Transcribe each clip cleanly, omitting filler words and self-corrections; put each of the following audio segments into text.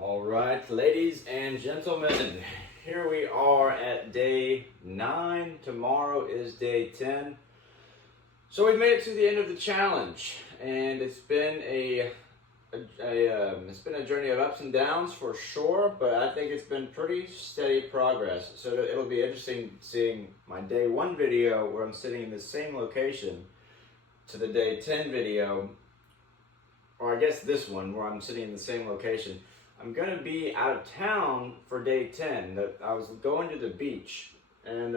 All right, ladies and gentlemen, here we are at day 9. Tomorrow is day 10. So we've made it to the end of the challenge, and it's been it's been a journey of ups and downs for sure, but I think it's been pretty steady progress. So it'll be interesting seeing my day 1 video where I'm sitting in the same location to the day 10 video, or I guess this one where I'm sitting in the same location. I'm going to be out of town for day 10. I was going to the beach, and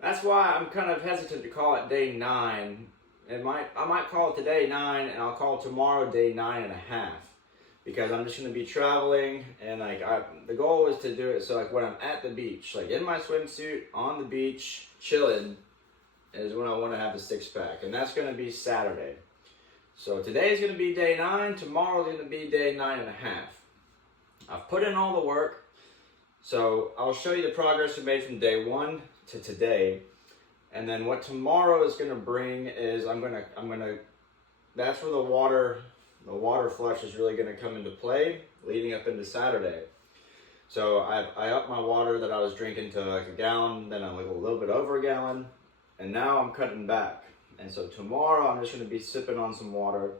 that's why I'm kind of hesitant to call it day 9. I might call it today 9, and I'll call tomorrow day 9.5, because I'm just going to be traveling, and the goal is to do it so when I'm at the beach, in my swimsuit on the beach chilling, is when I want to have the 6-pack, and that's going to be Saturday. So today is going to be day 9, tomorrow is going to be day 9.5. I've put in all the work, so I'll show you the progress we made from day 1 to today. And then what tomorrow is going to bring is that's where the water flush is really going to come into play, leading up into Saturday. So I upped my water that I was drinking to a gallon, then a little bit over a gallon, and now I'm cutting back. And so tomorrow I'm just going to be sipping on some water,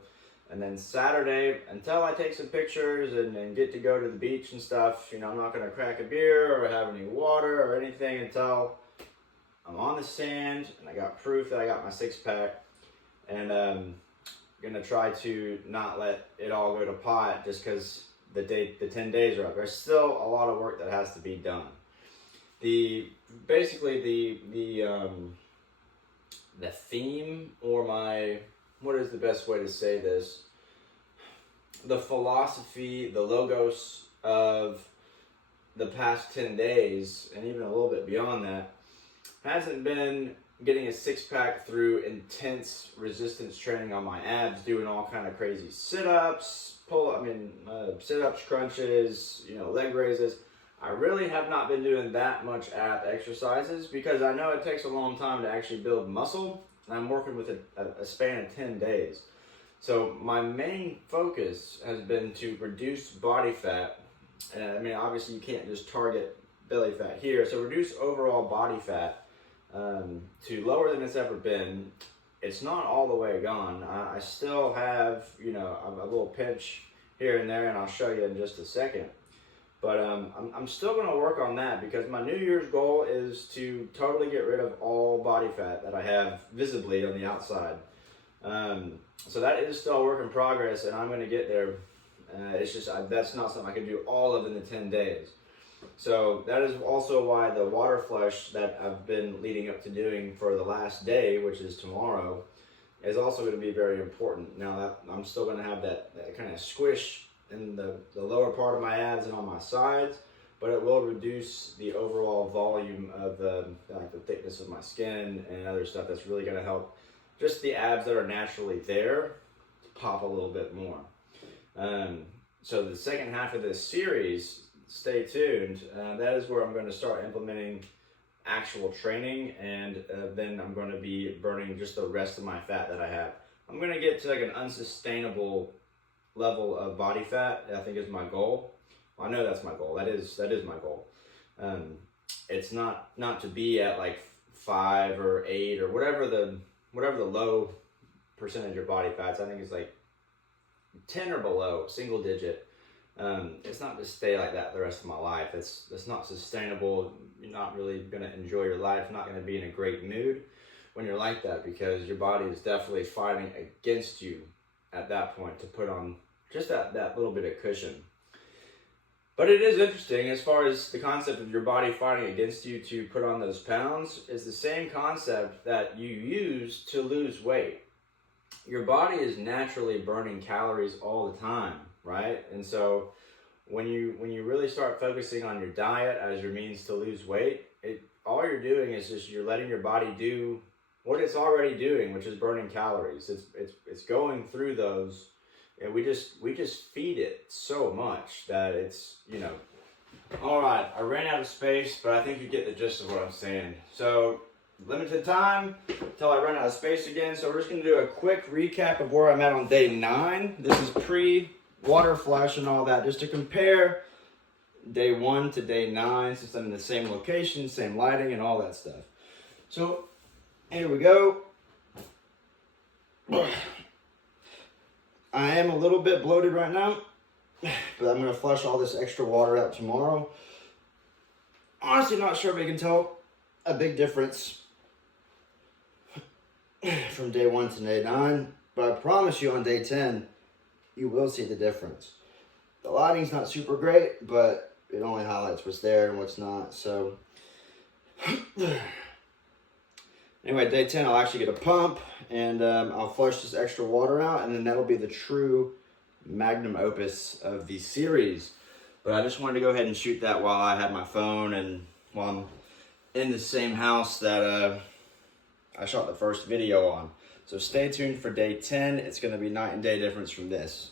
and then Saturday, until I take some pictures and get to go to the beach and stuff, I'm not going to crack a beer or have any water or anything until I'm on the sand and I got proof that I got my 6-pack. And I'm going to try to not let it all go to pot just because the 10 days are up. There's still a lot of work that has to be done. The theme, or what is the best way to say this? The philosophy, the logos of the past 10 days, and even a little bit beyond that, hasn't been getting a 6-pack through intense resistance training on my abs, doing all kind of crazy sit-ups, sit-ups, crunches, leg raises. I really have not been doing that much ab exercises because I know it takes a long time to actually build muscle, and I'm working with a span of 10 days. So my main focus has been to reduce body fat. And obviously you can't just target belly fat here. So reduce overall body fat to lower than it's ever been. It's not all the way gone. I still have, a little pinch here and there, and I'll show you in just a second. But I'm still going to work on that because my New Year's goal is to totally get rid of all body fat that I have visibly on the outside. So that is still a work in progress, and I'm going to get there. It's just that's not something I can do all of in the 10 days. So that is also why the water flush that I've been leading up to doing for the last day, which is tomorrow, is also going to be very important. Now I'm still going to have that kind of squish in the lower part of my abs and on my sides, but it will reduce the overall volume of the thickness of my skin and other stuff that's really going to help just the abs that are naturally there to pop a little bit more. So the second half of this series, stay tuned. That is where I'm going to start implementing actual training, and then I'm going to be burning just the rest of my fat that I have. I'm going to get to an unsustainable level of body fat, I think, is my goal. Well, I know that's my goal. That is my goal. It's not to be at 5 or 8 or whatever the low percentage of body fats. I think it's 10 or below, single digit. It's not to stay like that the rest of my life. It's not sustainable. You're not really going to enjoy your life. Not going to be in a great mood when you're like that, because your body is definitely fighting against you at that point to put on just that little bit of cushion. But it is interesting as far as the concept of your body fighting against you to put on those pounds. Is the same concept that you use to lose weight. Your body is naturally burning calories all the time, right? And so when you really start focusing on your diet as your means to lose weight, all you're doing is just you're letting your body do what it's already doing, which is burning calories. It's going through those, and we just feed it so much that it's, All right, I ran out of space, but I think you get the gist of what I'm saying. So limited time until I run out of space again. So we're just going to do a quick recap of where I'm at on day 9. This is pre water flash and all that, just to compare day 1 to day 9, since I'm in the same location, same lighting, and all that stuff. So here we go. I am a little bit bloated right now, but I'm going to flush all this extra water out tomorrow. Honestly, not sure if you can tell a big difference from day 1 to day 9, but I promise you on day 10, you will see the difference. The lighting's not super great, but it only highlights what's there and what's not. So anyway, day 10, I'll actually get a pump, and I'll flush this extra water out, and then that'll be the true magnum opus of the series. But I just wanted to go ahead and shoot that while I had my phone and while I'm in the same house that I shot the first video on. So stay tuned for day 10. It's going to be night and day difference from this.